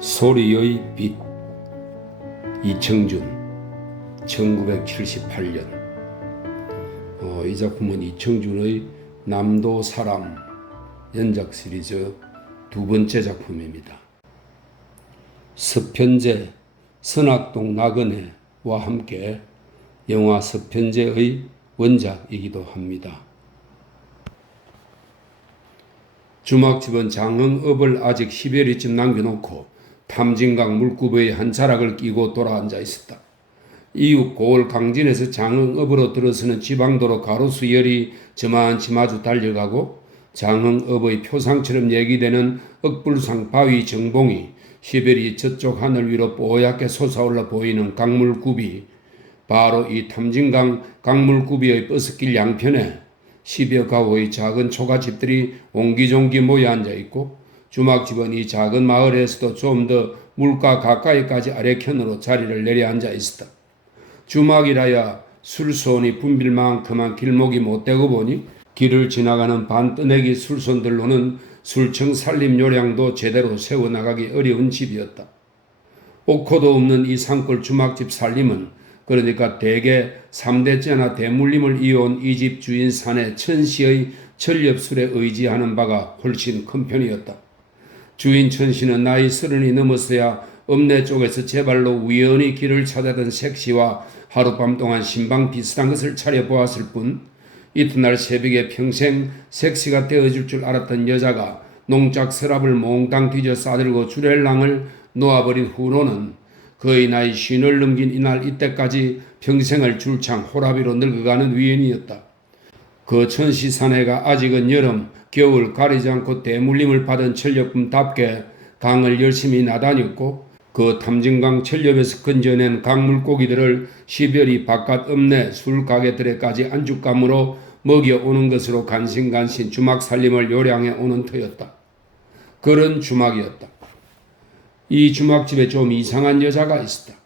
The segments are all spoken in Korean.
소리의 빛. 이청준 1978년. 이 작품은 이청준의 남도 사람 연작 시리즈 두 번째 작품입니다. 서편제 선악동 나그네와 함께 영화 서편제의 원작이기도 합니다. 주막집은 장흥읍을 아직 10여리쯤 남겨놓고 탐진강 물구보의 한 자락을 끼고 돌아앉아 있었다. 이웃 고을 강진에서 장흥읍으로 들어서는 지방도로 가로수열이 저만치 마주 달려가고 장흥읍의 표상처럼 얘기되는 억불상 바위 정봉이 시베리 저쪽 하늘 위로 뽀얗게 솟아올라 보이는 강물구비, 바로 이 탐진강 강물구비의 버스길 양편에 10여 가구의 작은 초가집들이 옹기종기 모여 앉아 있고, 주막집은 이 작은 마을에서도 좀 더 물가 가까이까지 아래편으로 자리를 내려앉아 있었다. 주막이라야 술손이 붐빌 만큼만 길목이 못되고 보니 길을 지나가는 반뜨내기 술손들로는 술청 살림 요량도 제대로 세워나가기 어려운 집이었다. 옥호도 없는 이 산골 주막집 살림은 그러니까 대개 3대째나 대물림을 이어온 이 집 주인 사내 천씨의 전렵술에 의지하는 바가 훨씬 큰 편이었다. 주인 천씨는 나이 30이 넘어서야 읍내 쪽에서 제발로 우연히 길을 찾아든 색시와 하룻밤 동안 신방 비슷한 것을 차려보았을 뿐, 이튿날 새벽에 평생 색시가 되어줄 줄 알았던 여자가 농작 서랍을 몽땅 뒤져 싸들고 주렐랑을 놓아버린 후로는 그의 나이 50을 넘긴 이날 이때까지 평생을 줄창 호라비로 늙어가는 위인이었다. 그 천씨 사내가 아직은 여름, 겨울 가리지 않고 대물림을 받은 전력금답게 강을 열심히 나다녔고, 그 탐진강 전력에서 건져낸 강물고기들을 시별이 바깥 읍내 술가게들에까지 안주감으로 먹여오는 것으로 간신간신 주막 살림을 요량해 오는 터였다. 그런 주막이었다. 이 주막집에 좀 이상한 여자가 있었다.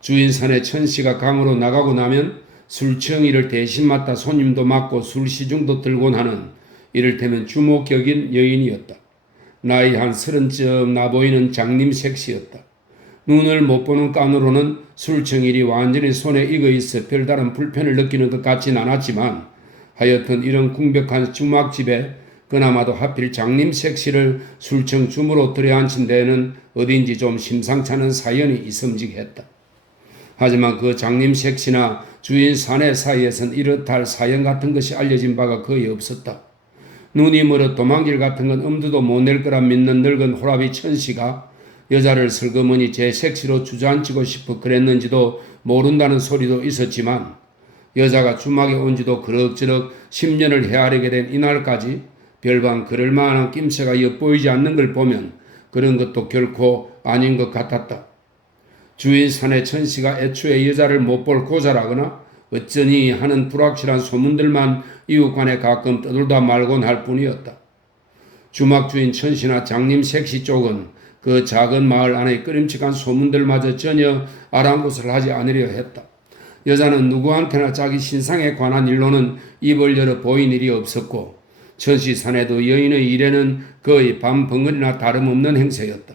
주인 사내 천씨가 강으로 나가고 나면 술청이를 대신 맡아 손님도 맡고 술시중도 들곤 하는 이를테면 주목격인 여인이었다. 나이 한 30쯤 나보이는 장님색시였다. 눈을 못 보는 깐으로는 술청일이 완전히 손에 익어 있어 별다른 불편을 느끼는 것 같진 않았지만, 하여튼 이런 궁벽한 주막집에 그나마도 하필 장님색시를 술청 주무로 들여앉힌 데에는 어딘지 좀 심상찮은 사연이 있음직했다. 하지만 그 장님색시나 주인 사내 사이에선 이렇다 할 사연 같은 것이 알려진 바가 거의 없었다. 눈이 멀어 도망길 같은 건 엄두도 못 낼 거라 믿는 늙은 호라비 천씨가 여자를 슬그머니 제 색시로 주저앉히고 싶어 그랬는지도 모른다는 소리도 있었지만, 여자가 주막에 온 지도 그럭저럭 10년을 헤아리게 된 이날까지 별반 그럴 만한 낌새가 엿보이지 않는 걸 보면 그런 것도 결코 아닌 것 같았다. 주인 사내 천씨가 애초에 여자를 못 볼 고자라거나 어쩌니 하는 불확실한 소문들만 이웃간에 가끔 떠돌다 말곤 할 뿐이었다. 주막 주인 천씨나 장님 색시 쪽은 그 작은 마을 안의 끄림칙한 소문들마저 전혀 아랑곳을 하지 않으려 했다. 여자는 누구한테나 자기 신상에 관한 일로는 입을 열어 보인 일이 없었고, 천씨 사내도 여인의 일에는 거의 밤벙어리나 다름없는 행세였다.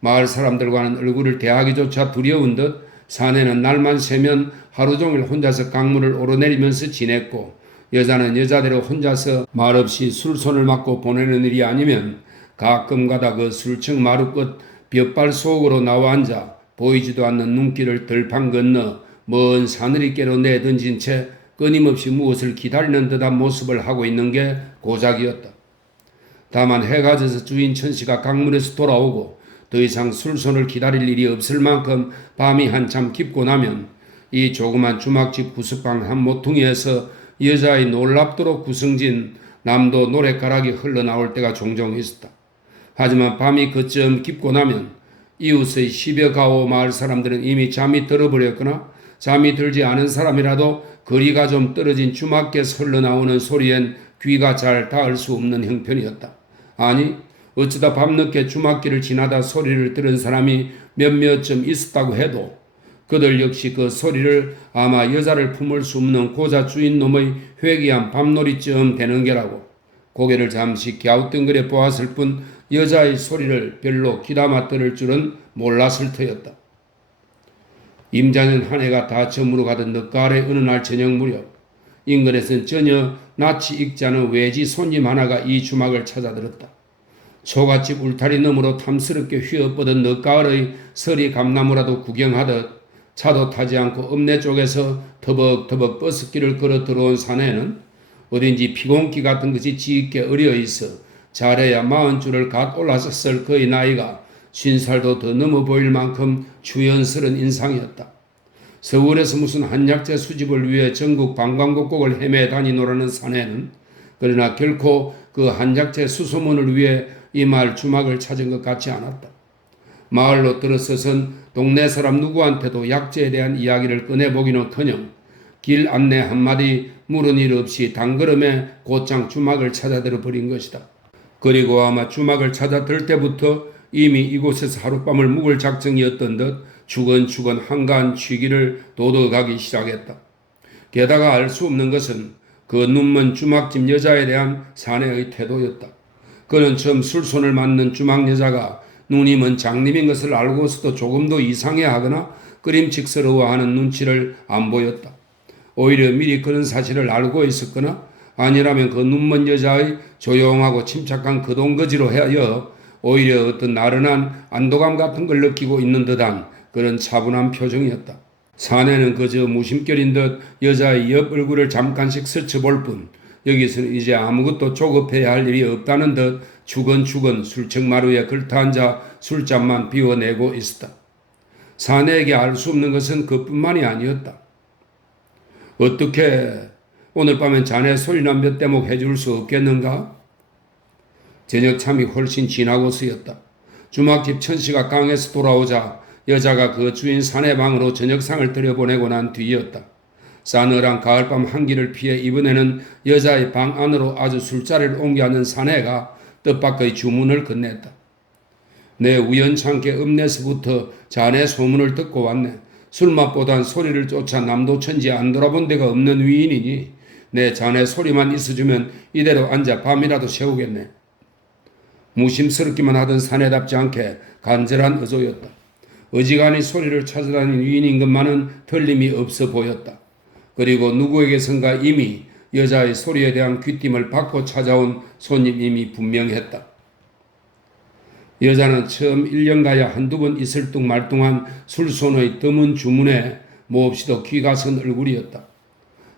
마을 사람들과는 얼굴을 대하기조차 두려운 듯 사내는 날만 새면 하루 종일 혼자서 강물을 오르내리면서 지냈고, 여자는 여자대로 혼자서 말없이 술손을 맞고 보내는 일이 아니면 가끔가다 그 술청 마루 끝 벽발 속으로 나와 앉아 보이지도 않는 눈길을 들판 건너 먼 사늘이께로 내던진 채 끊임없이 무엇을 기다리는 듯한 모습을 하고 있는 게 고작이었다. 다만 해가 져서 주인 천씨가 강물에서 돌아오고 더 이상 술손을 기다릴 일이 없을 만큼 밤이 한참 깊고 나면 이 조그만 주막집 구석방 한 모퉁이에서 여자의 놀랍도록 구성진 남도 노랫가락이 흘러나올 때가 종종 있었다. 하지만 밤이 그쯤 깊고 나면 이웃의 10여 가오 마을 사람들은 이미 잠이 들어버렸거나 잠이 들지 않은 사람이라도 거리가 좀 떨어진 주막에서 흘러나오는 소리엔 귀가 잘 닿을 수 없는 형편이었다. 아니, 어쩌다 밤늦게 주막길을 지나다 소리를 들은 사람이 몇몇쯤 있었다고 해도 그들 역시 그 소리를 아마 여자를 품을 수 없는 고자 주인놈의 회귀한 밤놀이쯤 되는 게라고 고개를 잠시 갸우뚱거려 보았을 뿐 여자의 소리를 별로 귀담아 들을 줄은 몰랐을 터였다. 임자년 한 해가 다 저물어 가던 늦가을의 어느 날 저녁 무렵 인근에서는 전혀 낯이 익지 않은 외지 손님 하나가 이 주막을 찾아들었다. 초가집 울타리 너머로 탐스럽게 휘어뻗은 늦가을의 서리 감나무라도 구경하듯 차도 타지 않고 읍내 쪽에서 터벅터벅 버스길을 걸어 들어온 사내는 어딘지 피곤기 같은 것이 짙게 어려 있어 잘해야 40줄을 갓 올랐었을 그의 나이가 50살도 더 넘어 보일 만큼 주연스런 인상이었다. 서울에서 무슨 한약재 수집을 위해 전국 방방곡곡을 헤매 다니노라는 사내는 그러나 결코 그 한약재 수소문을 위해 이 마을 주막을 찾은 것 같지 않았다. 마을로 들어서선 동네 사람 누구한테도 약재에 대한 이야기를 꺼내보기는커녕 길 안내 한마디 물은 일 없이 단걸음에 곧장 주막을 찾아들어 버린 것이다. 그리고 아마 주막을 찾아들 때부터 이미 이곳에서 하룻밤을 묵을 작정이었던 듯 주근주근 한가한 취기를 도덕하기 시작했다. 게다가 알 수 없는 것은 그 눈먼 주막집 여자에 대한 사내의 태도였다. 그는 처음 술손을 맞는 주막 여자가 누님은 장님인 것을 알고서도 조금도 이상해하거나 끄림칙스러워하는 눈치를 안 보였다. 오히려 미리 그런 사실을 알고 있었거나 아니라면 그 눈먼 여자의 조용하고 침착한 거동거지로 하여 오히려 어떤 나른한 안도감 같은 걸 느끼고 있는 듯한 그런 차분한 표정이었다. 사내는 그저 무심결인 듯 여자의 옆 얼굴을 잠깐씩 스쳐볼 뿐 여기서는 이제 아무것도 조급해야 할 일이 없다는 듯 주근주근 술책마루에 걸터앉아 술잔만 비워내고 있었다. 사내에게 알 수 없는 것은 그뿐만이 아니었다. 어떻게 오늘 밤엔 자네 소리나 몇 대목 해줄 수 없겠는가? 저녁 참이 훨씬 지나고 쓰였다. 주막집 천씨가 강에서 돌아오자 여자가 그 주인 사내 방으로 저녁상을 들여보내고 난 뒤였다. 싸늘한 가을밤 한기를 피해 이번에는 여자의 방 안으로 아주 술자리를 옮겨 앉은 사내가 뜻밖의 주문을 건넸다. 내 우연찮게 읍내서부터 자네 소문을 듣고 왔네. 술맛보단 소리를 쫓아 남도천지 안 돌아본 데가 없는 위인이니 내 자네 소리만 있어주면 이대로 앉아 밤이라도 새우겠네. 무심스럽기만 하던 사내답지 않게 간절한 어조였다. 어지간히 소리를 찾아다닌 위인인 것만은 틀림이 없어 보였다. 그리고 누구에게선가 이미 여자의 소리에 대한 귀띔을 받고 찾아온 손님임이 분명했다. 여자는 처음 1년가야 한두 번 있을 둥 말둥한 술손의 드문 주문에 몹시도 귀가 선 얼굴이었다.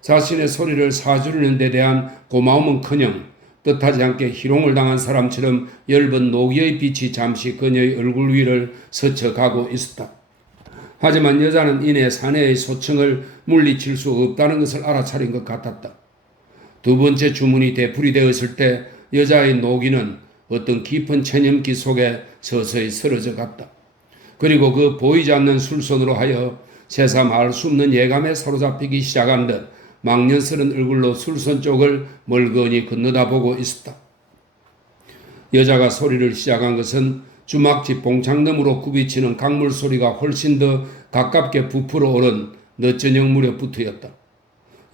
자신의 소리를 사주려는 데 대한 고마움은커녕 뜻하지 않게 희롱을 당한 사람처럼 엷은 노기의 빛이 잠시 그녀의 얼굴 위를 스쳐가고 있었다. 하지만 여자는 이내 사내의 소청을 물리칠 수 없다는 것을 알아차린 것 같았다. 두 번째 주문이 되풀이되었을 때 여자의 노기는 어떤 깊은 체념기 속에 서서히 쓰러져 갔다. 그리고 그 보이지 않는 술손으로 하여 새삼 알 수 없는 예감에 사로잡히기 시작한 듯 망년스런 얼굴로 술손 쪽을 멀거니 건너다보고 있었다. 여자가 소리를 시작한 것은 주막집 봉창너머로 굽이치는 강물 소리가 훨씬 더 가깝게 부풀어 오른 늦저녁 무렵부터였다.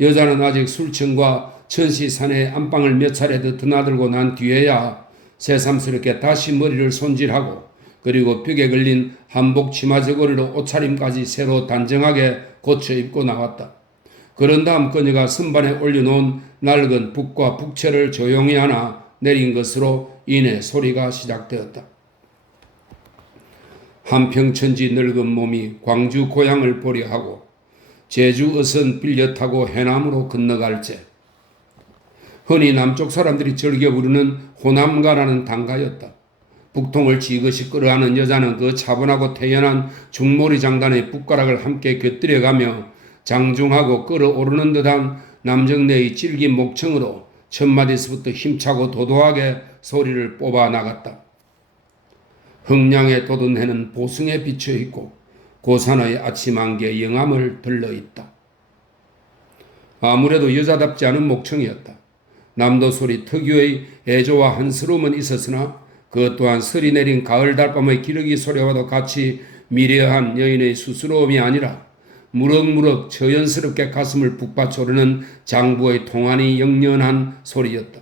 여자는 아직 술청과 천시 사내의 안방을 몇 차례 더 드나들고 난 뒤에야 새삼스럽게 다시 머리를 손질하고 그리고 벽에 걸린 한복 치마 저고리로 옷차림까지 새로 단정하게 고쳐 입고 나왔다. 그런 다음 그녀가 선반에 올려놓은 낡은 북과 북채를 조용히 하나 내린 것으로 이내 소리가 시작되었다. 한평천지 늙은 몸이 광주 고향을 보려 하고 제주 어선 빌려 타고 해남으로 건너갈제. 흔히 남쪽 사람들이 즐겨 부르는 호남가라는 단가였다. 북통을 지그시 끌어안은 여자는 그 차분하고 태연한 중모리 장단의 붓가락을 함께 곁들여가며 장중하고 끌어오르는 듯한 남정네의 질긴 목청으로 첫마디서부터 힘차고 도도하게 소리를 뽑아 나갔다. 흥량에 돋은 해는 보승에 비쳐 있고 고산의 아침 안개 영암을 들러 있다. 아무래도 여자답지 않은 목청이었다. 남도 소리 특유의 애조와 한스러움은 있었으나 그것 또한 서리 내린 가을 달밤의 기러기 소리와도 같이 미려한 여인의 수스러움이 아니라 무럭무럭 저연스럽게 가슴을 북받쳐오르는 장부의 통한이 영연한 소리였다.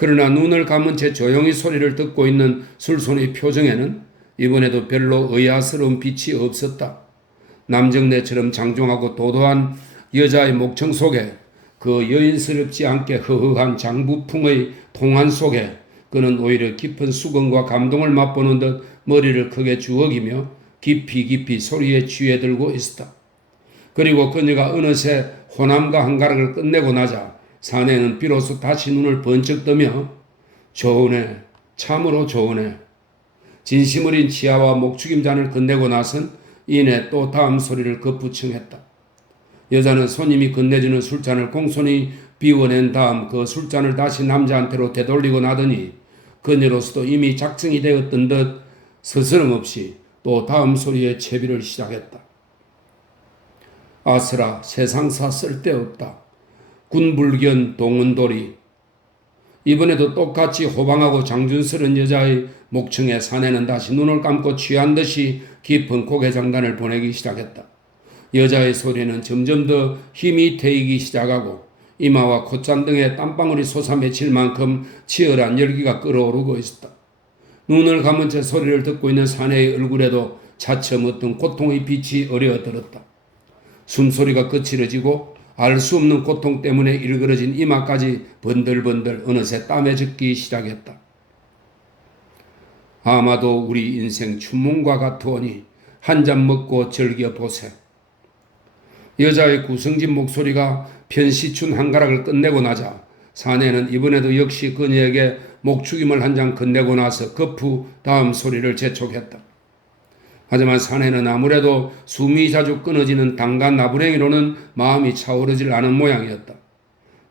그러나 눈을 감은 채 조용히 소리를 듣고 있는 술손의 표정에는 이번에도 별로 의아스러운 빛이 없었다. 남정네처럼 장중하고 도도한 여자의 목청 속에 그 여인스럽지 않게 허허한 장부풍의 통한 속에 그는 오히려 깊은 수건과 감동을 맛보는 듯 머리를 크게 주걱이며 깊이 소리에 취해들고 있었다. 그리고 그녀가 어느새 호남과 한가락을 끝내고 나자 사내는 비로소 다시 눈을 번쩍 뜨며 좋으네, 참으로 좋으네. 진심 어린 치아와 목축임 잔을 건네고 나선 이내 또 다음 소리를 급부청했다. 여자는 손님이 건네주는 술잔을 공손히 비워낸 다음 그 술잔을 다시 남자한테로 되돌리고 나더니 그녀로서도 이미 작정이 되었던 듯 스스럼없이 또 다음 소리에 채비를 시작했다. 아스라 세상사 쓸데없다. 군불견 동은돌이. 이번에도 똑같이 호방하고 장준스런 여자의 목청에 사내는 다시 눈을 감고 취한 듯이 깊은 고개장단을 보내기 시작했다. 여자의 소리는 점점 더 힘이 트이기 시작하고 이마와 콧잔 등에 땀방울이 솟아맺힐 만큼 치열한 열기가 끓어오르고 있었다. 눈을 감은 채 소리를 듣고 있는 사내의 얼굴에도 차츰 어떤 고통의 빛이 어려들었다. 숨소리가 거칠어지고 알 수 없는 고통 때문에 일그러진 이마까지 번들번들 어느새 땀에 젖기 시작했다. 아마도 우리 인생 춘몽과 같으오니 한 잔 먹고 즐겨보세. 여자의 구성진 목소리가 편시춘 한가락을 끝내고 나자 사내는 이번에도 역시 그녀에게 목축임을 한 잔 건네고 나서 거푸 다음 소리를 재촉했다. 하지만 사내는 아무래도 숨이 자주 끊어지는 당간 나부랭이로는 마음이 차오르질 않은 모양이었다.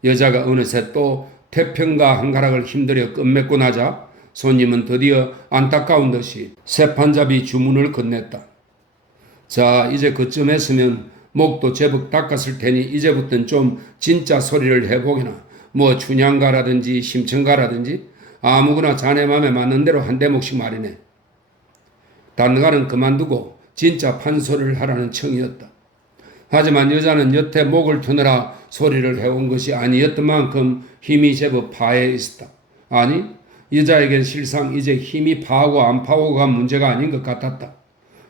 여자가 어느새 또 태평가 한가락을 힘들여 끝맺고 나자 손님은 드디어 안타까운 듯이 세판잡이 주문을 건넸다. 자, 이제 그쯤 했으면 목도 제법 닦았을 테니 이제부터는 좀 진짜 소리를 해보게나. 뭐 춘향가라든지 심청가라든지 아무거나 자네 맘에 맞는 대로 한 대목씩 말이네. 단가는 그만두고 진짜 판소리를 하라는 청이었다. 하지만 여자는 여태 목을 트느라 소리를 해온 것이 아니었던 만큼 힘이 제법 파해 있었다. 아니, 여자에겐 실상 이제 힘이 파하고 안 파하고가 문제가 아닌 것 같았다.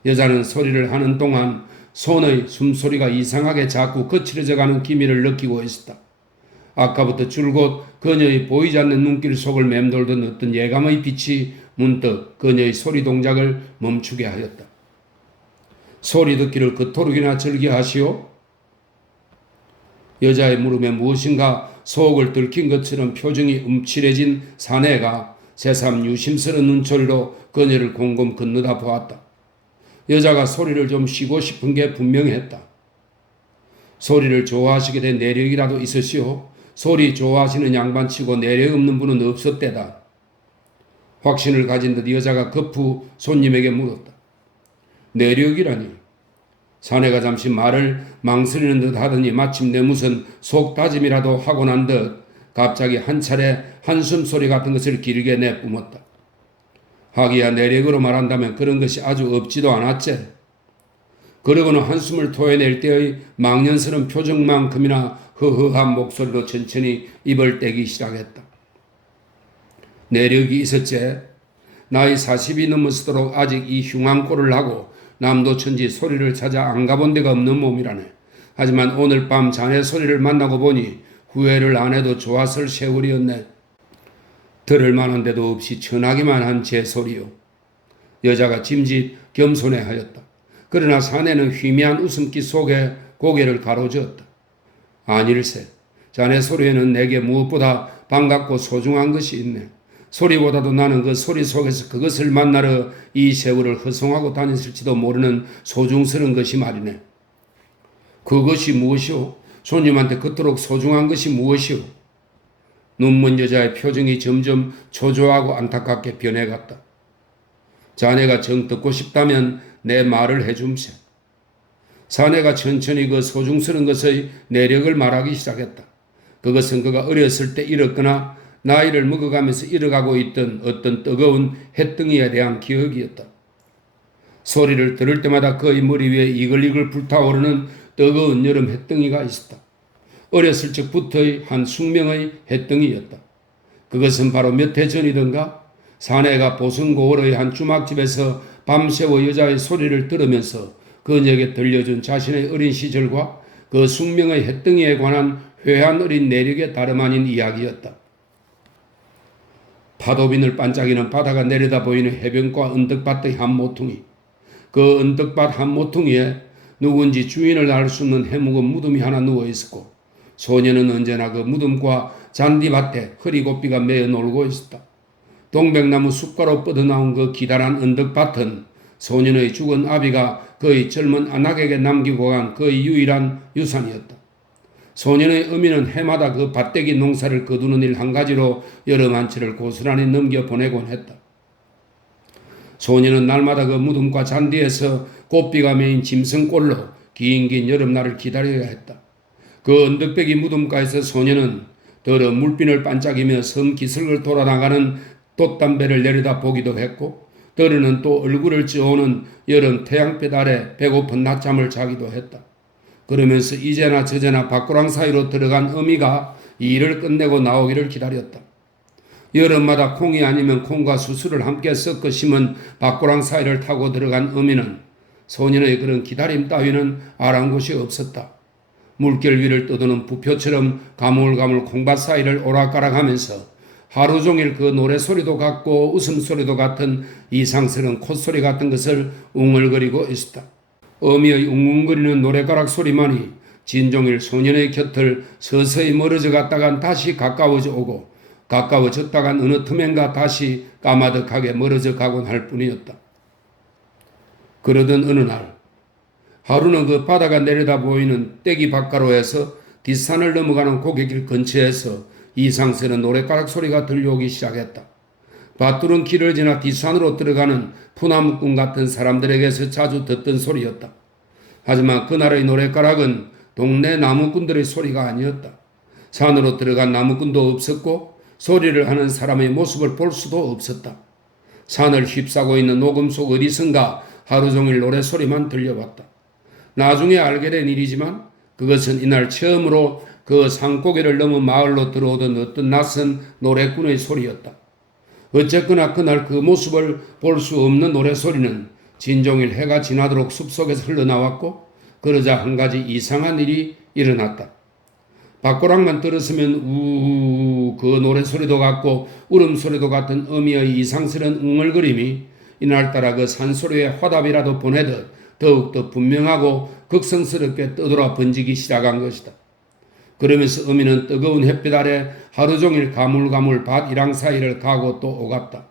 여자는 소리를 하는 동안 손의 숨소리가 이상하게 자꾸 거칠어져가는 기미를 느끼고 있었다. 아까부터 줄곧 그녀의 보이지 않는 눈길 속을 맴돌던 어떤 예감의 빛이 문득 그녀의 소리 동작을 멈추게 하였다. 소리 듣기를 그토록이나 즐겨하시오? 여자의 물음에 무엇인가 속을 들킨 것처럼 표정이 움츠려진 사내가 새삼 유심스러운 눈초리로 그녀를 곰곰 건너다 보았다. 여자가 소리를 좀 쉬고 싶은 게 분명했다. 소리를 좋아하시게 된 내력이라도 있으시오? 소리 좋아하시는 양반치고 내력 없는 분은 없었대다. 확신을 가진 듯 여자가 거푸 손님에게 물었다. 내력이라니? 사내가 잠시 말을 망설이는 듯 하더니 마침내 무슨 속다짐이라도 하고 난 듯 갑자기 한 차례 한숨소리 같은 것을 길게 내뿜었다. 하기야 내력으로 말한다면 그런 것이 아주 없지도 않았지. 그러고는 한숨을 토해낼 때의 망연스러운 표정만큼이나 허허한 목소리로 천천히 입을 떼기 시작했다. 내력이 있었지. 나이 40이 넘었도록 아직 이 흉한 꼴을 하고 남도천지 소리를 찾아 안 가본 데가 없는 몸이라네. 하지만 오늘 밤 자네 소리를 만나고 보니 후회를 안 해도 좋았을 세월이었네. 들을 만한 데도 없이 천하기만 한 제 소리요. 여자가 짐짓 겸손해하였다. 그러나 사내는 희미한 웃음기 속에 고개를 가로저었다. 아닐세. 자네 소리에는 내게 무엇보다 반갑고 소중한 것이 있네. 소리보다도 나는 그 소리 속에서 그것을 만나러 이 세월을 허송하고 다녔을지도 모르는 소중스러운 것이 말이네. 그것이 무엇이오? 손님한테 그토록 소중한 것이 무엇이오? 눈먼 여자의 표정이 점점 초조하고 안타깝게 변해갔다. 자네가 정 듣고 싶다면 내 말을 해줌세. 사내가 천천히 그 소중스러운 것의 내력을 말하기 시작했다. 그것은 그가 어렸을 때 잃었거나 나이를 먹어가면서 잃어가고 있던 어떤 뜨거운 햇덩이에 대한 기억이었다. 소리를 들을 때마다 그의 머리 위에 이글이글 불타오르는 뜨거운 여름 햇덩이가 있었다. 어렸을 적부터의 한 숙명의 햇덩이였다. 그것은 바로 몇 해 전이던가 사내가 보성고을의 한 주막집에서 밤새워 여자의 소리를 들으면서 그녀에게 들려준 자신의 어린 시절과 그 숙명의 해등이에 관한 회한 어린 내력의 다름 아닌 이야기였다. 파도비늘 반짝이는 바다가 내려다 보이는 해변과 언덕밭의 한 모퉁이, 그 언덕밭 한 모퉁이에 누군지 주인을 알 수 없는 해묵은 무덤이 하나 누워 있었고 소녀는 언제나 그 무덤과 잔디밭에 허리고삐가 매어 놀고 있었다. 동백나무 숲가로 뻗어나온 그 기다란 언덕밭은 소년의 죽은 아비가 그의 젊은 아낙에게 남기고 간 그의 유일한 유산이었다. 소년의 어미는 해마다 그 밭대기 농사를 거두는 일 한 가지로 여름 한치를 고스란히 넘겨 보내곤 했다. 소년은 날마다 그 무덤과 잔디에서 꽃비가 메인 짐승꼴로 긴 여름날을 기다려야 했다. 그 언덕배기 무덤가에서 소년은 더러 물빈을 반짝이며 섬 기슭을 돌아나가는 돛담배를 내려다 보기도 했고 더러는 또 얼굴을 찌우는 여름 태양볕 아래 배고픈 낮잠을 자기도 했다. 그러면서 이제나 저제나 밭고랑 사이로 들어간 어미가 이 일을 끝내고 나오기를 기다렸다. 여름마다 콩이 아니면 콩과 수수를 함께 섞어 심은 밭고랑 사이를 타고 들어간 어미는 소년의 그런 기다림 따위는 아랑곳이 없었다. 물결 위를 떠도는 부표처럼 가물가물 콩밭 사이를 오락가락하면서 하루 종일 그 노래소리도 같고 웃음소리도 같은 이상스러운 콧소리 같은 것을 웅얼거리고 있었다. 어미의 웅웅거리는 노래가락 소리만이 진종일 소년의 곁을 서서히 멀어져 갔다간 다시 가까워져 오고 가까워졌다간 어느 틈엔가 다시 까마득하게 멀어져 가곤 할 뿐이었다. 그러던 어느 날 하루는 그 바다가 내려다 보이는 떼기 밭가로에서 뒷산을 넘어가는 고갯길 근처에서 이상스러운 노래가락 소리가 들려오기 시작했다. 밭두른 길을 지나 뒷산으로 들어가는 푸나무꾼 같은 사람들에게서 자주 듣던 소리였다. 하지만 그날의 노래가락은 동네 나무꾼들의 소리가 아니었다. 산으로 들어간 나무꾼도 없었고 소리를 하는 사람의 모습을 볼 수도 없었다. 산을 휩싸고 있는 녹음 속 어디선가 하루 종일 노래소리만 들려왔다. 나중에 알게 된 일이지만 그것은 이날 처음으로 그 산고개를 넘어 마을로 들어오던 어떤 낯선 노래꾼의 소리였다. 어쨌거나 그날 그 모습을 볼 수 없는 노래소리는 진종일 해가 지나도록 숲속에서 흘러나왔고 그러자 한 가지 이상한 일이 일어났다. 밭고랑만 들었으면 우우우 그 노래소리도 같고 울음소리도 같은 어미의 이상스러운 웅얼거림이 이날따라 그 산소리의 화답이라도 보내듯 더욱더 분명하고 극성스럽게 떠돌아 번지기 시작한 것이다. 그러면서 어미는 뜨거운 햇빛 아래 하루 종일 가물가물 밭 이랑 사이를 가고 또 오갔다.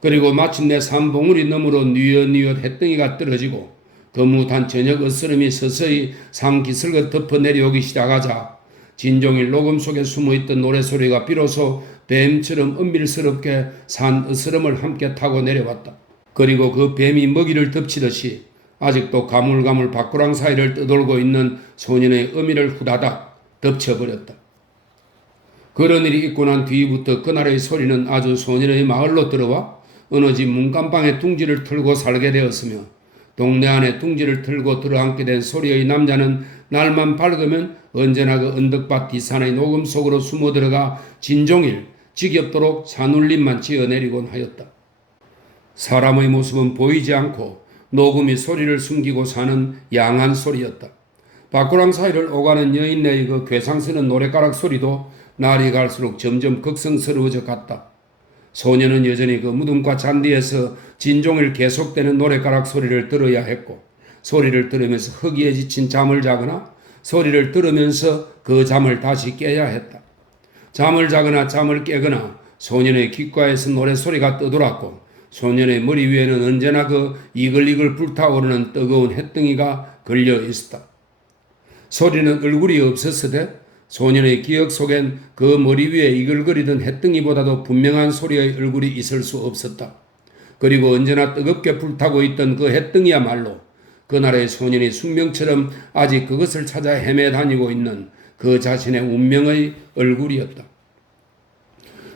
그리고 마침내 산봉우리 너머로 뉘엿뉘엿 햇덩이가 떨어지고 거뭇한 저녁 어스름이 서서히 산 기슭을 덮어 내려오기 시작하자 진종일 녹음 속에 숨어있던 노래소리가 비로소 뱀처럼 은밀스럽게 산 어스름을 함께 타고 내려왔다. 그리고 그 뱀이 먹이를 덮치듯이 아직도 가물가물 밭고랑 사이를 떠돌고 있는 소년의 어미를 후다닥 덮쳐버렸다. 그런 일이 있고 난 뒤부터 그날의 소리는 아주 소년의 마을로 들어와 어느 집 문간방에 둥지를 틀고 살게 되었으며 동네 안에 둥지를 틀고 들어앉게 된 소리의 남자는 날만 밝으면 언제나 그 언덕밭 뒷산의 녹음 속으로 숨어 들어가 진종일 지겹도록 산울림만 지어내리곤 하였다. 사람의 모습은 보이지 않고 녹음이 소리를 숨기고 사는 양한 소리였다. 밭고랑 사이를 오가는 여인네의 그 괴상스러운 노래가락 소리도 날이 갈수록 점점 극성스러워져 갔다. 소녀는 여전히 그 무덤과 잔디에서 진종일 계속되는 노래가락 소리를 들어야 했고 소리를 들으면서 허기에 지친 잠을 자거나 소리를 들으면서 그 잠을 다시 깨야 했다. 잠을 자거나 잠을 깨거나 소년의 귓가에서 노래소리가 떠돌았고 소년의 머리 위에는 언제나 그 이글이글 불타오르는 뜨거운 햇덩이가 걸려 있었다. 소리는 얼굴이 없었으되 소년의 기억 속엔 그 머리 위에 이글거리던 햇덩이보다도 분명한 소리의 얼굴이 있을 수 없었다. 그리고 언제나 뜨겁게 불타고 있던 그 햇덩이야말로 그날의 소년이 숙명처럼 아직 그것을 찾아 헤매 다니고 있는 그 자신의 운명의 얼굴이었다.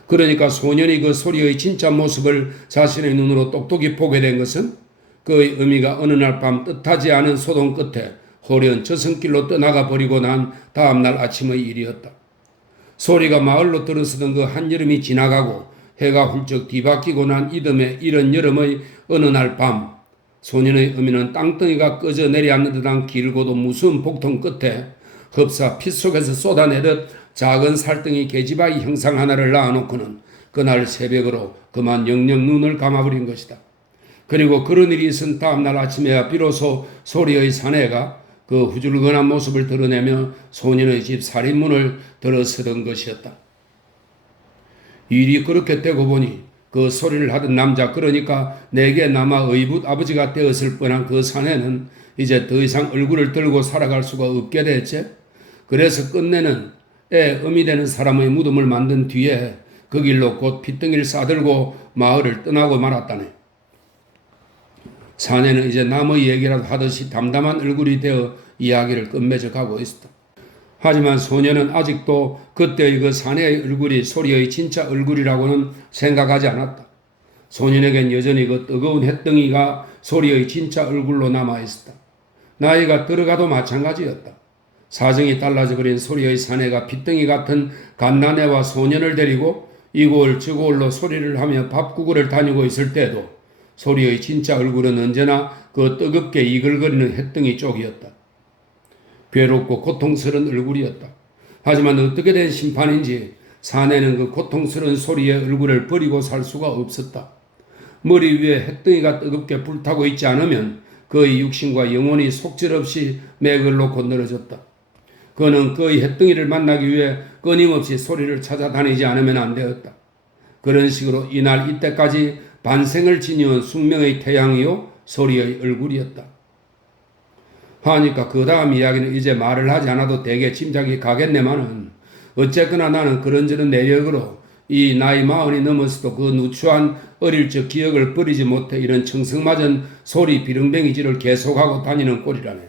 그러니까 소년이 그 소리의 진짜 모습을 자신의 눈으로 똑똑히 보게 된 것은 그의 의미가 어느 날 밤 뜻하지 않은 소동 끝에 호련 저승길로 떠나가 버리고 난 다음 날 아침의 일이었다. 소리가 마을로 들어서던 그 한여름이 지나가고 해가 훌쩍 뒤바뀌고 난 이듬해 이른 여름의 어느 날 밤, 소년의 어미는 땅덩이가 꺼져 내려앉는 듯한 길고도 무서운 복통 끝에 흡사 피 속에서 쏟아내듯 작은 살덩이 계집아이 형상 하나를 낳아놓고는 그날 새벽으로 그만 영영 눈을 감아버린 것이다. 그리고 그런 일이 있은 다음날 아침에야 비로소 소리의 사내가 그 후줄근한 모습을 드러내며 소년의 집 살인문을 들어서던 것이었다. 일이 그렇게 되고 보니 그 소리를 하던 남자, 그러니까 내게 남아 의붓 아버지가 되었을 뻔한 그 사내는 이제 더 이상 얼굴을 들고 살아갈 수가 없게 됐지. 그래서 끝내는 어미 되는 사람의 무덤을 만든 뒤에 그 길로 곧 핏덩이를 싸들고 마을을 떠나고 말았다네. 사내는 이제 남의 얘기라도 하듯이 담담한 얼굴이 되어 이야기를 끝맺어 가고 있었다. 하지만 소녀는 아직도 그때의 그 사내의 얼굴이 소리의 진짜 얼굴이라고는 생각하지 않았다. 소년에겐 여전히 그 뜨거운 햇덩이가 소리의 진짜 얼굴로 남아있었다. 나이가 들어가도 마찬가지였다. 사정이 달라져 버린 소리의 사내가 핏덩이 같은 갓난애와 소년을 데리고 이골 저골로 소리를 하며 밥구구를 다니고 있을 때도 소리의 진짜 얼굴은 언제나 그 뜨겁게 이글거리는 햇덩이 쪽이었다. 괴롭고 고통스러운 얼굴이었다. 하지만 어떻게 된 심판인지 사내는 그 고통스러운 소리의 얼굴을 버리고 살 수가 없었다. 머리 위에 햇덩이가 뜨겁게 불타고 있지 않으면 그의 육신과 영혼이 속절없이 맥을 놓고 늘어졌다. 그는 그의 햇덩이를 만나기 위해 끊임없이 소리를 찾아다니지 않으면 안 되었다. 그런 식으로 이날 이때까지 반생을 지니온 숙명의 태양이요 소리의 얼굴이었다. 하니까 그 다음 이야기는 이제 말을 하지 않아도 대개 짐작이 가겠네마는 어쨌거나 나는 그런저런 내력으로 이 나이 40이 넘어서도 그 누추한 어릴 적 기억을 버리지 못해 이런 청승맞은 소리 비릉뱅이질을 계속하고 다니는 꼴이라네.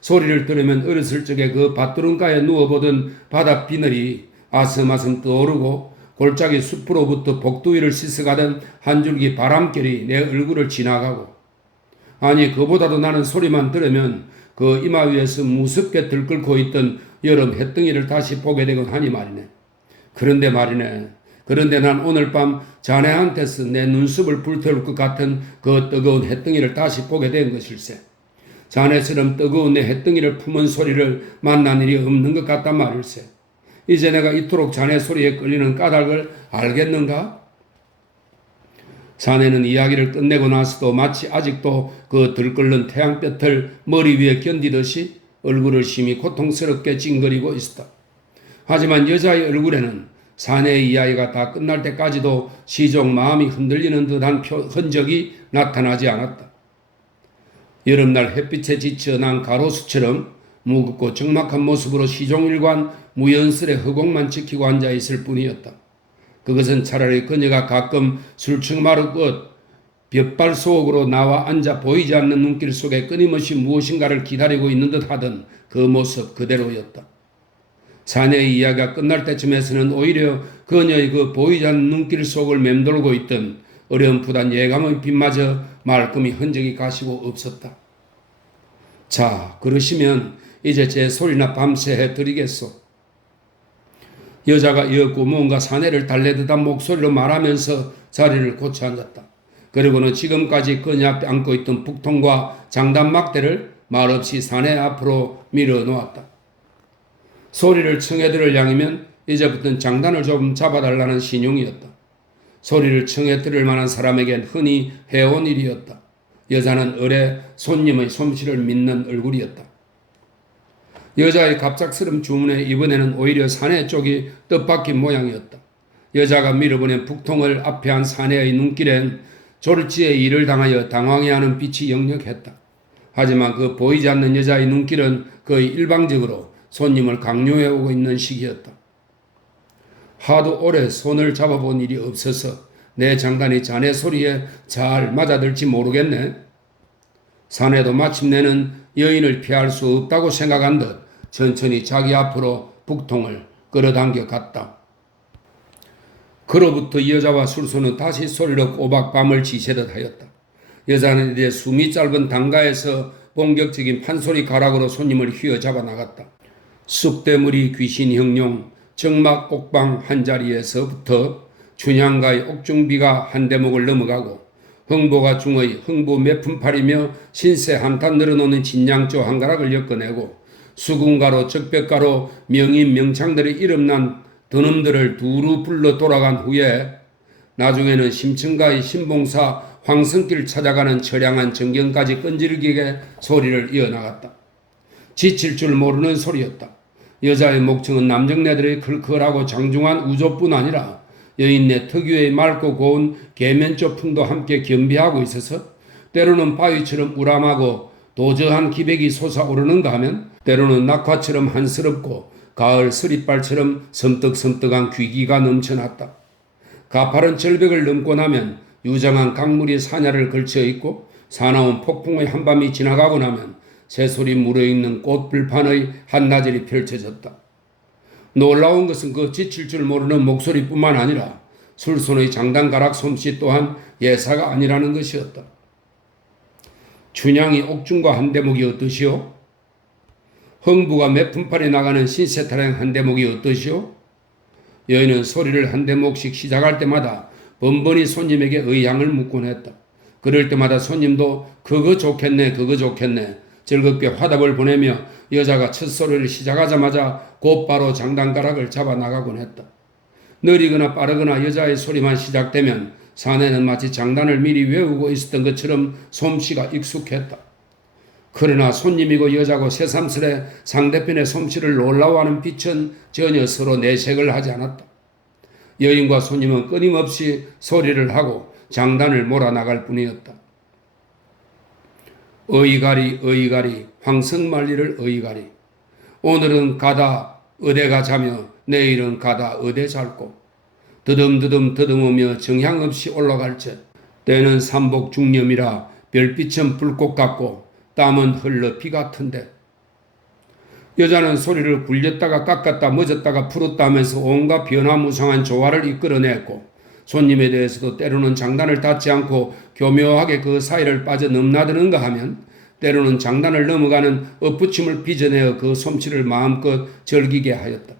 소리를 들으면 어렸을 적에 그 밭두릉가에 누워보던 바다 비늘이 아슴아슴 떠오르고 골짜기 숲으로부터 복두위를 씻어가던 한 줄기 바람결이 내 얼굴을 지나가고, 아니 그보다도 나는 소리만 들으면 그 이마 위에서 무섭게 들끓고 있던 여름 햇덩이를 다시 보게 되곤 하니 말이네. 그런데 난 오늘 밤 자네한테서 내 눈썹을 불태울 것 같은 그 뜨거운 햇덩이를 다시 보게 된 것일세. 자네처럼 뜨거운 내 햇덩이를 품은 소리를 만난 일이 없는 것 같단 말일세. 이제 내가 이토록 자네 소리에 끌리는 까닭을 알겠는가? 사내는 이야기를 끝내고 나서도 마치 아직도 그 들끓는 태양볕을 머리 위에 견디듯이 얼굴을 심히 고통스럽게 찡그리고 있었다. 하지만 여자의 얼굴에는 사내의 이야기가 다 끝날 때까지도 시종 마음이 흔들리는 듯한 흔적이 나타나지 않았다. 여름날 햇빛에 지쳐 난 가로수처럼 무겁고 적막한 모습으로 시종일관 무연스레 허공만 지키고 앉아있을 뿐이었다. 그것은 차라리 그녀가 가끔 술충마루 벽발 속으로 나와 앉아 보이지 않는 눈길 속에 끊임없이 무엇인가를 기다리고 있는 듯 하던 그 모습 그대로였다. 사내의 이야기가 끝날 때쯤에서는 오히려 그녀의 그 보이지 않는 눈길 속을 맴돌고 있던 어렴풋한 예감의 빛마저 말끔히 흔적이 가시고 없었다. 자, 그러시면 이제 제 소리나 밤새 해드리겠소. 여자가 이었고 뭔가 사내를 달래듯한 목소리로 말하면서 자리를 고쳐 앉았다. 그리고는 지금까지 그녀 앞에 앉고 있던 북통과 장단막대를 말없이 사내 앞으로 밀어놓았다. 소리를 청해 들을 양이면 이제부터는 장단을 좀 잡아달라는 신용이었다. 소리를 청해 들을 만한 사람에겐 흔히 해온 일이었다. 여자는 을에 손님의 솜씨를 믿는 얼굴이었다. 여자의 갑작스러운 주문에 이번에는 오히려 사내 쪽이 뜻밖인 모양이었다. 여자가 밀어보낸 북통을 앞에 한 사내의 눈길엔 졸지에 일을 당하여 당황해하는 빛이 역력했다. 하지만 그 보이지 않는 여자의 눈길은 거의 일방적으로 손님을 강요해오고 있는 시기였다. 하도 오래 손을 잡아본 일이 없어서 내 장단이 자네 소리에 잘 맞아들지 모르겠네. 사내도 마침내는 여인을 피할 수 없다고 생각한 듯 천천히 자기 앞으로 북통을 끌어당겨 갔다. 그로부터 여자와 술소는 다시 소리로 꼬박 밤을 지새듯 하였다. 여자는 이제 숨이 짧은 당가에서 본격적인 판소리 가락으로 손님을 휘어잡아 나갔다. 쑥대무리 귀신 형용 정막 옥방 한 자리에서부터 춘향가의 옥중비가 한 대목을 넘어가고 흥보가 중의 흥부 몇 푼팔이며 신세 한탄 늘어놓는 진양조 한 가락을 엮어내고 수군가로 적벽가로 명인 명창들의 이름난 드놈들을 두루 불러 돌아간 후에 나중에는 심층가의 신봉사 황성길 찾아가는 처량한 전경까지 끈질기게 소리를 이어나갔다. 지칠 줄 모르는 소리였다. 여자의 목청은 남정네들의 클클하고 장중한 우조뿐 아니라 여인네 특유의 맑고 고운 계면조 풍도 함께 겸비하고 있어서 때로는 바위처럼 우람하고 도저한 기백이 솟아오르는가 하면 때로는 낙화처럼 한스럽고 가을 서리발처럼 섬뜩섬뜩한 귀기가 넘쳐났다. 가파른 절벽을 넘고 나면 유장한 강물이 사냐를 걸쳐 있고 사나운 폭풍의 한밤이 지나가고 나면 새소리 물어있는 꽃불판의 한나절이 펼쳐졌다. 놀라운 것은 그 지칠 줄 모르는 목소리뿐만 아니라 술손의 장단가락 솜씨 또한 예사가 아니라는 것이었다. 춘향이 옥중과 한 대목이 어떠시오? 흥부가 몇 푼팔이 나가는 신세타령 한 대목이 어떠시오? 여인은 소리를 한 대목씩 시작할 때마다 번번이 손님에게 의향을 묻곤 했다. 그럴 때마다 손님도 그거 좋겠네 그거 좋겠네 즐겁게 화답을 보내며 여자가 첫 소리를 시작하자마자 곧바로 장단가락을 잡아 나가곤 했다. 느리거나 빠르거나 여자의 소리만 시작되면 사내는 마치 장단을 미리 외우고 있었던 것처럼 솜씨가 익숙했다. 그러나 손님이고 여자고 새삼스레 상대편의 솜씨를 놀라워하는 빛은 전혀 서로 내색을 하지 않았다. 여인과 손님은 끊임없이 소리를 하고 장단을 몰아나갈 뿐이었다. 어이가리 어이가리 황성만리를 어이가리 오늘은 가다 어대 가자며 내일은 가다 어대 잘고 드듬드듬 더듬으며 정향 없이 올라갈 적 때는 삼복 중념이라 별빛은 불꽃 같고 땀은 흘러 비 같은데 여자는 소리를 굴렸다가 깎았다 멎었다가 풀었다 하면서 온갖 변화무쌍한 조화를 이끌어냈고 손님에 대해서도 때로는 장단을 닫지 않고 교묘하게 그 사이를 빠져 넘나드는가 하면 때로는 장단을 넘어가는 엇붙임을 빚어내어 그 솜씨를 마음껏 즐기게 하였다.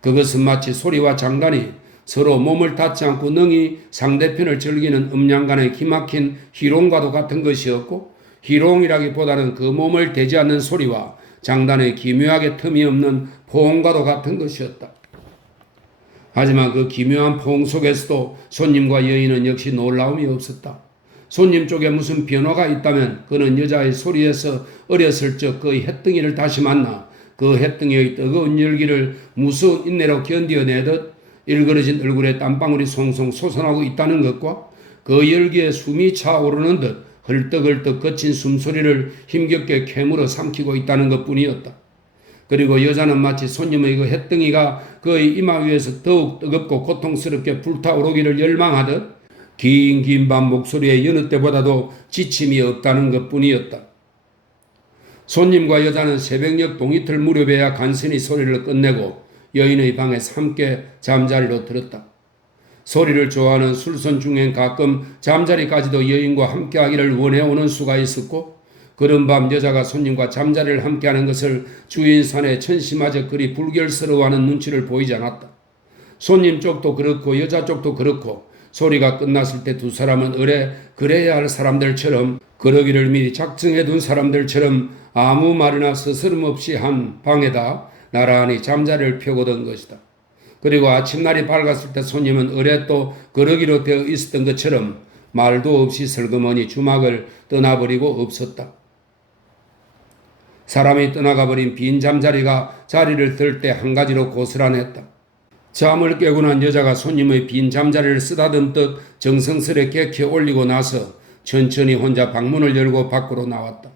그것은 마치 소리와 장단이 서로 몸을 닿지 않고 능히 상대편을 즐기는 음양간의 기막힌 희롱과도 같은 것이었고 희롱이라기보다는 그 몸을 대지 않는 소리와 장단의 기묘하게 틈이 없는 포옹과도 같은 것이었다. 하지만 그 기묘한 포옹 속에서도 손님과 여인은 역시 놀라움이 없었다. 손님 쪽에 무슨 변화가 있다면 그는 여자의 소리에서 어렸을 적 그의 햇등이를 다시 만나 그 햇등이의 뜨거운 열기를 무서운 인내로 견디어내듯 일그러진 얼굴에 땀방울이 송송 솟아나고 있다는 것과 그 열기에 숨이 차오르는 듯 헐떡헐떡 거친 숨소리를 힘겹게 캐물어 삼키고 있다는 것뿐이었다. 그리고 여자는 마치 손님의 그 햇등이가 그의 이마 위에서 더욱 뜨겁고 고통스럽게 불타오르기를 열망하듯 긴 밤 목소리에 여느 때보다도 지침이 없다는 것뿐이었다. 손님과 여자는 새벽녘 동이틀 무렵에야 간신히 소리를 끝내고 여인의 방에서 함께 잠자리로 들었다. 소리를 좋아하는 술선 중엔 가끔 잠자리까지도 여인과 함께하기를 원해오는 수가 있었고 그런 밤 여자가 손님과 잠자리를 함께하는 것을 주인 사내 천시마저 그리 불결스러워하는 눈치를 보이지 않았다. 손님 쪽도 그렇고 여자 쪽도 그렇고 소리가 끝났을 때 두 사람은 그래야 할 사람들처럼 그러기를 미리 작정해둔 사람들처럼 아무 말이나 스스럼없이 한 방에다 나란히 잠자리를 펴고던 것이다. 그리고 아침날이 밝았을 때 손님은 또 그러기로 되어 있었던 것처럼 말도 없이 슬그머니 주막을 떠나버리고 없었다. 사람이 떠나가버린 빈 잠자리가 자리를 들 때 한 가지로 고스란했다. 잠을 깨고 난 여자가 손님의 빈 잠자리를 쓰다듬듯 정성스레 켜 올리고 나서 천천히 혼자 방문을 열고 밖으로 나왔다.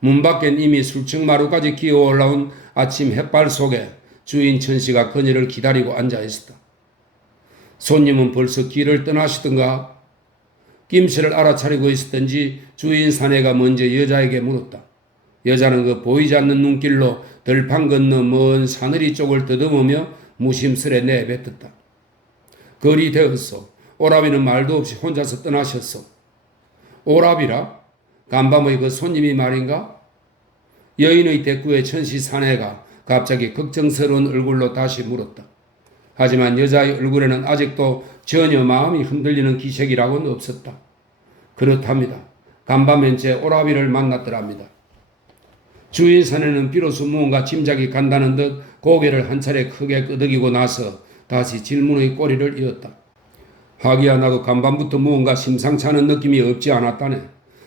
문 밖엔 이미 술층마루까지 기어 올라온 아침 햇발 속에 주인 천씨가 그녀를 기다리고 앉아 있었다. 손님은 벌써 길을 떠나시던가 김씨를 알아차리고 있었던지 주인 사내가 먼저 여자에게 물었다. 여자는 그 보이지 않는 눈길로 들판 건너 먼 사늘이 쪽을 더듬으며 무심스레 내뱉었다. 거리 되었소. 오라비는 말도 없이 혼자서 떠나셨소. 오라비라? 간밤의 그 손님이 말인가? 여인의 대꾸에 천시 사내가 갑자기 걱정스러운 얼굴로 다시 물었다. 하지만 여자의 얼굴에는 아직도 전혀 마음이 흔들리는 기색이라고는 없었다. 그렇답니다. 간밤엔째 오라비를 만났더랍니다. 주인 사내는 비로소 무언가 짐작이 간다는 듯 고개를 한 차례 크게 끄덕이고 나서 다시 질문의 꼬리를 이었다. 하기야 나도 간밤부터 무언가 심상치 않은 느낌이 없지 않았다네.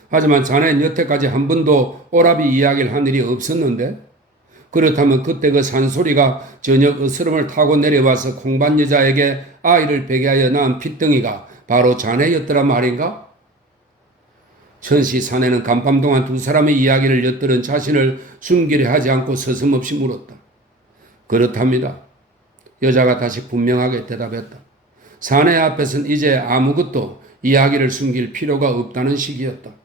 하지만 자네는 여태까지 한 번도 오라비 이야기를 한 일이 없었는데? 그렇다면 그때 그 산소리가 저녁 어스름을 타고 내려와서 콩반 여자에게 아이를 베게 하여 낳은 핏덩이가 바로 자네였더란 말인가? 천시 사내는 간밤 동안 두 사람의 이야기를 엿들은 자신을 숨기려 하지 않고 서슴없이 물었다. 그렇답니다. 여자가 다시 분명하게 대답했다. 사내 앞에서는 이제 아무것도 이야기를 숨길 필요가 없다는 시기였다.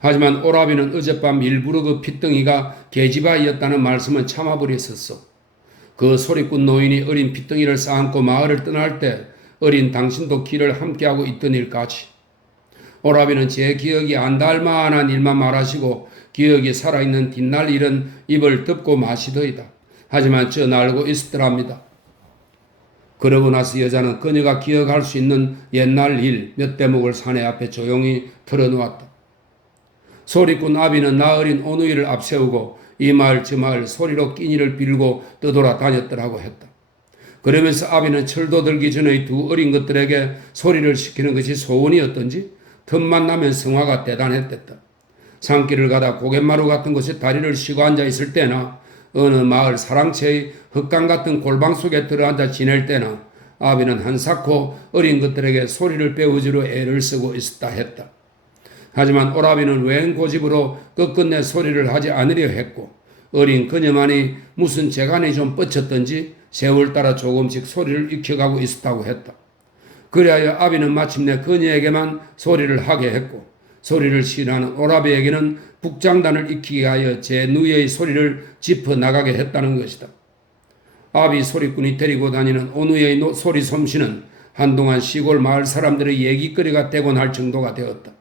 하지만 오라비는 어젯밤 일부러 그 핏덩이가 계집아이였다는 말씀은 참아버렸었어. 그 소리꾼 노인이 어린 핏덩이를 쌓안고 마을을 떠날 때 어린 당신도 길을 함께하고 있던 일까지. 오라비는 제 기억이 안 닿을 만한 일만 말하시고 기억이 살아있는 뒷날 일은 입을 덮고 마시더이다. 하지만 저 알고 있었더랍니다. 그러고 나서 여자는 그녀가 기억할 수 있는 옛날 일 몇 대목을 사내 앞에 조용히 털어놓았다. 소리꾼 아비는 나어린 오누이를 앞세우고 이 마을 저 마을 소리로 끼니를 빌고 떠돌아 다녔더라고 했다. 그러면서 아비는 철도 들기 전의 두 어린 것들에게 소리를 시키는 것이 소원이었던지 틈만 나면 성화가 대단했댔다. 산길을 가다 고갯마루 같은 곳에 다리를 쉬고 앉아 있을 때나 어느 마을 사랑채의 흙강 같은 골방 속에 들어앉아 지낼 때나 아비는 한사코 어린 것들에게 소리를 배우지로 애를 쓰고 있었다 했다. 하지만 오라비는 웬 고집으로 끝끝내 소리를 하지 않으려 했고 어린 그녀만이 무슨 재간이 좀 뻗쳤던지 세월 따라 조금씩 소리를 익혀가고 있었다고 했다. 그리하여 아비는 마침내 그녀에게만 소리를 하게 했고 소리를 싫어하는 오라비에게는 북장단을 익히게 하여 제 누이의 소리를 짚어나가게 했다는 것이다. 아비 소리꾼이 데리고 다니는 오누이의 소리 솜씨는 한동안 시골 마을 사람들의 얘기거리가 되곤 할 정도가 되었다.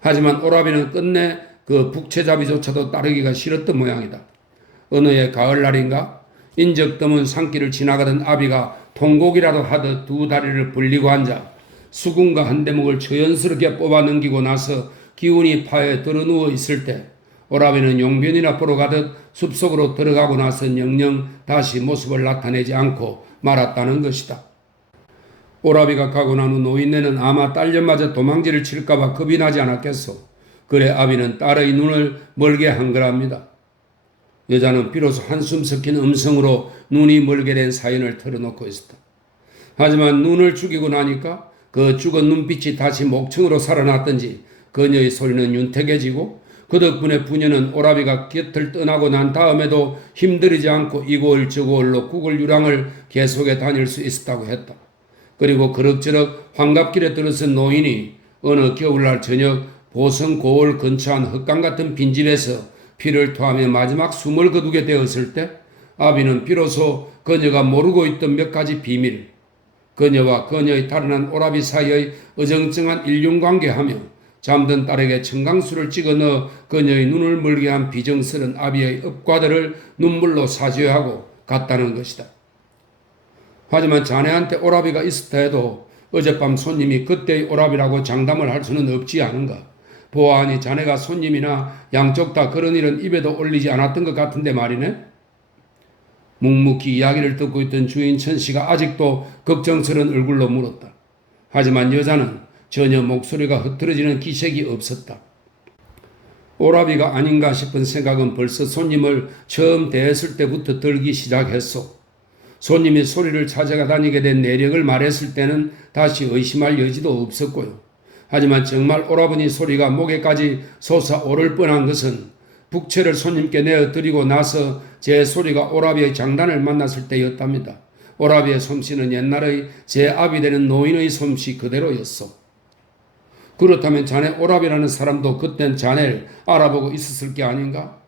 하지만 오라비는 끝내 그 북채잡이조차도 따르기가 싫었던 모양이다. 어느 해 가을날인가 인적 드문 산길을 지나가던 아비가 통곡이라도 하듯 두 다리를 벌리고 앉아 수군과 한 대목을 자연스럽게 뽑아 넘기고 나서 기운이 파에 들어누워 있을 때 오라비는 용변이나 보러 가듯 숲속으로 들어가고 나서 영영 다시 모습을 나타내지 않고 말았다는 것이다. 오라비가 가고 난 후 노인네는 아마 딸려맞아 도망질을 칠까봐 겁이 나지 않았겠소. 그래 아비는 딸의 눈을 멀게 한 거랍니다. 여자는 비로소 한숨 섞인 음성으로 눈이 멀게 된 사연을 털어놓고 있었다. 하지만 눈을 죽이고 나니까 그 죽은 눈빛이 다시 목청으로 살아났던지 그녀의 소리는 윤택해지고 그 덕분에 부녀는 오라비가 곁을 떠나고 난 다음에도 힘들이지 않고 이곳 저곳로 구글 유랑을 계속해 다닐 수 있었다고 했다. 그리고 그럭저럭 환갑길에 들어선 노인이 어느 겨울날 저녁 보성 고을 근처한 흙강 같은 빈집에서 피를 토하며 마지막 숨을 거두게 되었을 때 아비는 비로소 그녀가 모르고 있던 몇 가지 비밀, 그녀와 그녀의 달아난 오라비 사이의 어정쩡한 일륜관계하며 잠든 딸에게 청강수를 찍어 넣어 그녀의 눈을 멀게 한 비정스런 아비의 업과들을 눈물로 사죄하고 갔다는 것이다. 하지만 자네한테 오라비가 있었다 해도 어젯밤 손님이 그때의 오라비라고 장담을 할 수는 없지 않은가. 보아하니 자네가 손님이나 양쪽 다 그런 일은 입에도 올리지 않았던 것 같은데 말이네. 묵묵히 이야기를 듣고 있던 주인 천씨가 아직도 걱정스러운 얼굴로 물었다. 하지만 여자는 전혀 목소리가 흐트러지는 기색이 없었다. 오라비가 아닌가 싶은 생각은 벌써 손님을 처음 대했을 때부터 들기 시작했소. 손님이 소리를 찾아가 다니게 된 내력을 말했을 때는 다시 의심할 여지도 없었고요. 하지만 정말 오라버니 소리가 목에까지 솟아오를 뻔한 것은 북채를 손님께 내어드리고 나서 제 소리가 오라비의 장단을 만났을 때였답니다. 오라비의 솜씨는 옛날의 제 아비 되는 노인의 솜씨 그대로였소. 그렇다면 자네 오라비라는 사람도 그땐 자네를 알아보고 있었을 게 아닌가?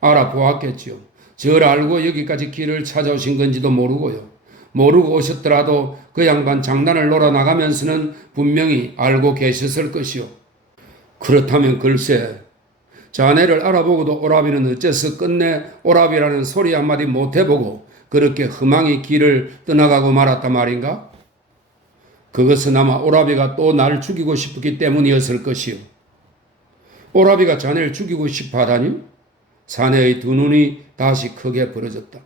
알아보았겠지요. 절 알고 여기까지 길을 찾아오신 건지도 모르고요. 모르고 오셨더라도 그 양반 장난을 놀아나가면서는 분명히 알고 계셨을 것이요. 그렇다면 글쎄, 자네를 알아보고도 오라비는 어째서 끝내 오라비라는 소리 한마디 못해보고 그렇게 흠앙이 길을 떠나가고 말았단 말인가? 그것은 아마 오라비가 또 나를 죽이고 싶었기 때문이었을 것이요. 오라비가 자네를 죽이고 싶어 하다니? 사내의 두 눈이 다시 크게 벌어졌다.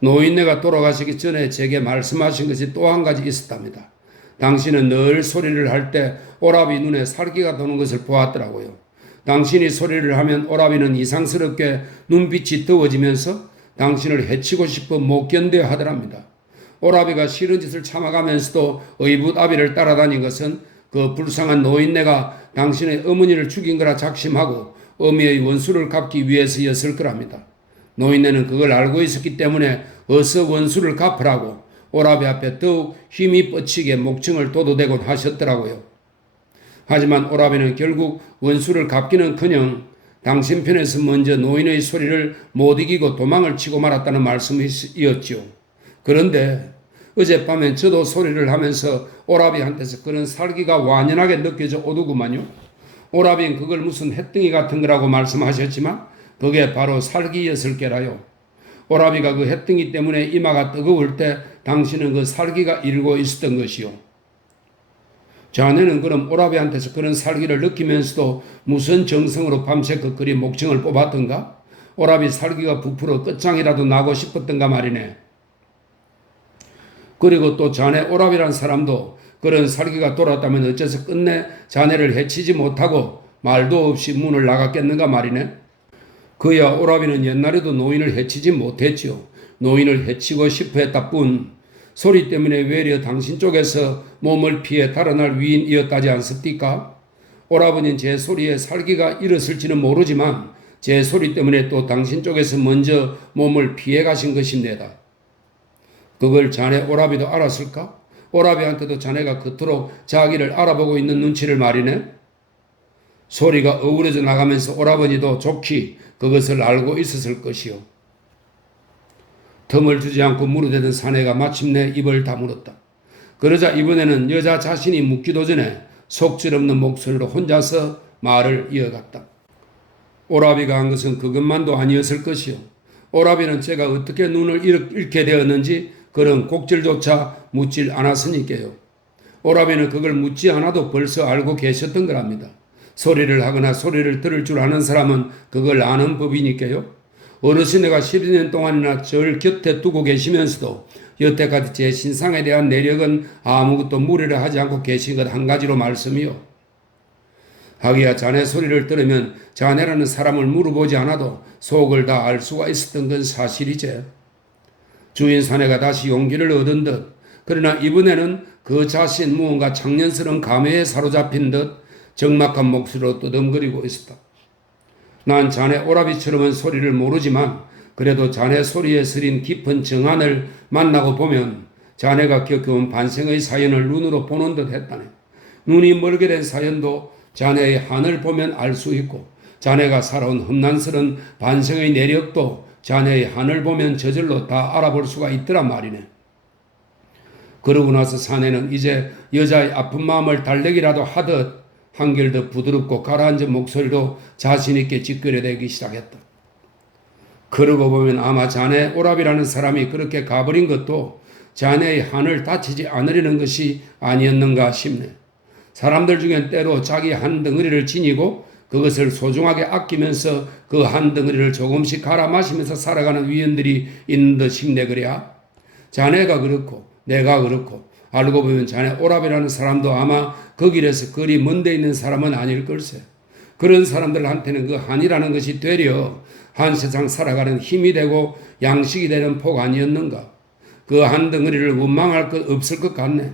노인네가 돌아가시기 전에 제게 말씀하신 것이 또 한 가지 있었답니다. 당신은 늘 소리를 할 때 오라비 눈에 살기가 도는 것을 보았더라고요. 당신이 소리를 하면 오라비는 이상스럽게 눈빛이 뜨거워지면서 당신을 해치고 싶어 못 견뎌 하더랍니다. 오라비가 싫은 짓을 참아가면서도 의붓아비를 따라다닌 것은 그 불쌍한 노인네가 당신의 어머니를 죽인 거라 작심하고 어미의 원수를 갚기 위해서였을 거랍니다. 노인네는 그걸 알고 있었기 때문에 어서 원수를 갚으라고 오라비 앞에 더욱 힘이 뻗치게 목청을 도도대곤 하셨더라고요. 하지만 오라비는 결국 원수를 갚기는커녕 당신 편에서 먼저 노인의 소리를 못 이기고 도망을 치고 말았다는 말씀이었지요. 그런데 어젯밤엔 저도 소리를 하면서 오라비한테서 그런 살기가 완연하게 느껴져 오더구만요. 오라비는 그걸 무슨 햇등이 같은 거라고 말씀하셨지만 그게 바로 살기였을 게라요. 오라비가 그 햇등이 때문에 이마가 뜨거울 때 당신은 그 살기가 일고 있었던 것이요. 자네는 그럼 오라비한테서 그런 살기를 느끼면서도 무슨 정성으로 밤새 그리 목청을 뽑았던가? 오라비 살기가 부풀어 끝장이라도 나고 싶었던가 말이네. 그리고 또 자네 오라비란 사람도 그런 살기가 돌았다면 어째서 끝내 자네를 해치지 못하고 말도 없이 문을 나갔겠는가 말이네. 그야 오라비는 옛날에도 노인을 해치지 못했지요. 노인을 해치고 싶어 했다 뿐 소리 때문에 외려 당신 쪽에서 몸을 피해 달아날 위인이었다지 않습니까? 오라버니는 제 소리에 살기가 일었을지는 모르지만 제 소리 때문에 또 당신 쪽에서 먼저 몸을 피해 가신 것입니다. 그걸 자네 오라비도 알았을까? 오라비한테도 자네가 그토록 자기를 알아보고 있는 눈치를 말이네. 소리가 어우러져 나가면서 오라버니도 좋게 그것을 알고 있었을 것이요. 틈을 주지 않고 무르대던 사내가 마침내 입을 다물었다. 그러자 이번에는 여자 자신이 묻기도 전에 속절없는 목소리로 혼자서 말을 이어갔다. 오라비가 한 것은 그것만도 아니었을 것이요. 오라비는 제가 어떻게 눈을 잃게 되었는지 그런 곡절조차 묻질 않았으니까요. 오라비는 그걸 묻지 않아도 벌써 알고 계셨던 거랍니다. 소리를 하거나 소리를 들을 줄 아는 사람은 그걸 아는 법이니까요. 어르신네가 12년 동안이나 절 곁에 두고 계시면서도 여태까지 제 신상에 대한 내력은 아무것도 무리를 하지 않고 계신 것 한 가지로 말씀이요. 하기야 자네 소리를 들으면 자네라는 사람을 물어보지 않아도 속을 다 알 수가 있었던 건 사실이제. 주인 사내가 다시 용기를 얻은 듯 그러나 이번에는 그 자신 무언가 장년스러운 감회에 사로잡힌 듯 적막한 목소리로 떠듬거리고 있었다. 난 자네 오라비처럼은 소리를 모르지만 그래도 자네 소리에 서린 깊은 정안을 만나고 보면 자네가 겪어온 반생의 사연을 눈으로 보는 듯 했다네. 눈이 멀게 된 사연도 자네의 한을 보면 알 수 있고 자네가 살아온 험난스러운 반생의 내력도 자네의 한을 보면 저절로 다 알아볼 수가 있더란 말이네. 그러고 나서 사내는 이제 여자의 아픈 마음을 달래기라도 하듯 한결 더 부드럽고 가라앉은 목소리로 자신있게 찌끄려대기 시작했다. 그러고 보면 아마 자네 오라비라는 사람이 그렇게 가버린 것도 자네의 한을 다치지 않으려는 것이 아니었는가 싶네. 사람들 중엔 때로 자기 한 덩어리를 지니고 그것을 소중하게 아끼면서 그 한 덩어리를 조금씩 갈아 마시면서 살아가는 위원들이 있는 듯 싶네 그래야. 자네가 그렇고 내가 그렇고 알고 보면 자네 오라비라는 사람도 아마 그 길에서 그리 먼데 있는 사람은 아닐 걸세. 그런 사람들한테는 그 한이라는 것이 되려 한 세상 살아가는 힘이 되고 양식이 되는 폭 아니었는가. 그 한 덩어리를 원망할 것 없을 것 같네.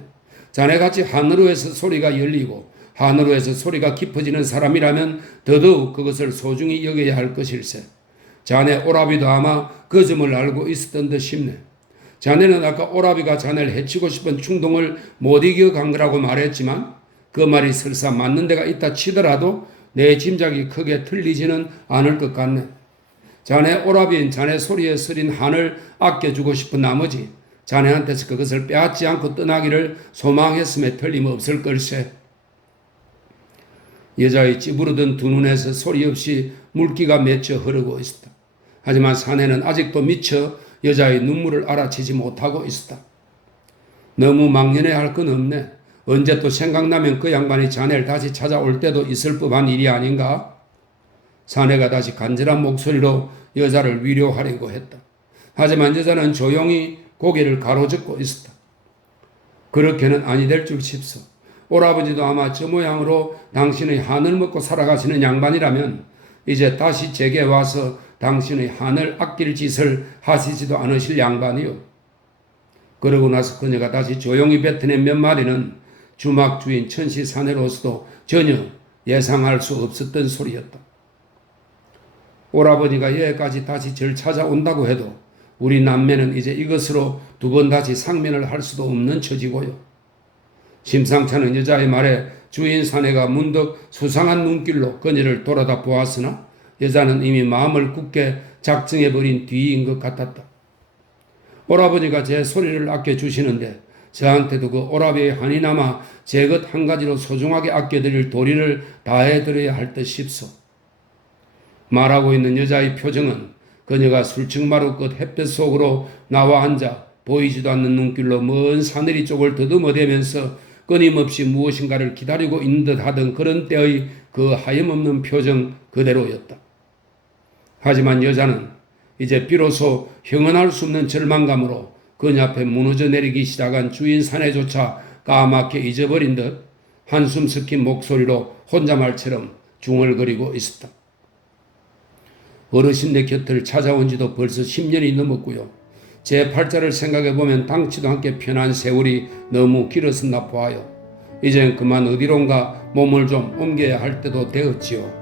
자네같이 하늘로 해서 소리가 열리고 하늘로 해서 소리가 깊어지는 사람이라면 더더욱 그것을 소중히 여겨야 할 것일세. 자네 오라비도 아마 그 점을 알고 있었던 듯 싶네. 자네는 아까 오라비가 자네를 해치고 싶은 충동을 못 이겨간 거라고 말했지만 그 말이 설사 맞는 데가 있다 치더라도 내 짐작이 크게 틀리지는 않을 것 같네. 자네 오라비는 자네 소리에 서린 한을 아껴주고 싶은 나머지 자네한테서 그것을 빼앗지 않고 떠나기를 소망했음에 틀림없을 걸세. 여자의 찌부르던 두 눈에서 소리 없이 물기가 맺혀 흐르고 있었다. 하지만 사내는 아직도 미처 여자의 눈물을 알아채지 못하고 있었다. 너무 막연해 할 건 없네. 언제 또 생각나면 그 양반이 자네를 다시 찾아올 때도 있을 법한 일이 아닌가? 사내가 다시 간절한 목소리로 여자를 위로하려고 했다. 하지만 여자는 조용히 고개를 가로젓고 있었다. 그렇게는 아니 될 줄 싶소. 오라버지도 아마 저 모양으로 당신의 한을 먹고 살아가시는 양반이라면 이제 다시 제게 와서 당신의 한을 아낄 짓을 하시지도 않으실 양반이요. 그러고 나서 그녀가 다시 조용히 뱉어낸 몇 마디는 주막 주인 천시 사내로서도 전혀 예상할 수 없었던 소리였다. 오라버니가 여기까지 다시 절 찾아온다고 해도 우리 남매는 이제 이것으로 두 번 다시 상면을 할 수도 없는 처지고요. 심상찮은 여자의 말에 주인 사내가 문득 수상한 눈길로 그녀를 돌아다 보았으나 여자는 이미 마음을 굳게 작정해버린 뒤인 것 같았다. 오라버니가 제 소리를 아껴주시는데 저한테도 그 오라비의 한이 남아 제 것 한 가지로 소중하게 아껴드릴 도리를 다해드려야 할 듯 싶소. 말하고 있는 여자의 표정은 그녀가 술층마루 끝 햇볕 속으로 나와 앉아 보이지도 않는 눈길로 먼 사내리 쪽을 더듬어대면서 끊임없이 무엇인가를 기다리고 있는 듯 하던 그런 때의 그 하염없는 표정 그대로였다. 하지만 여자는 이제 비로소 형언할 수 없는 절망감으로 그녀 앞에 무너져 내리기 시작한 주인 사내조차 까맣게 잊어버린 듯 한숨 섞인 목소리로 혼잣말처럼 중얼거리고 있었다. 어르신네 곁을 찾아온 지도 벌써 10년이 넘었고요. 제 팔자를 생각해보면 당치도 않게 편한 세월이 너무 길었었나 보아요. 이젠 그만 어디론가 몸을 좀 옮겨야 할 때도 되었지요.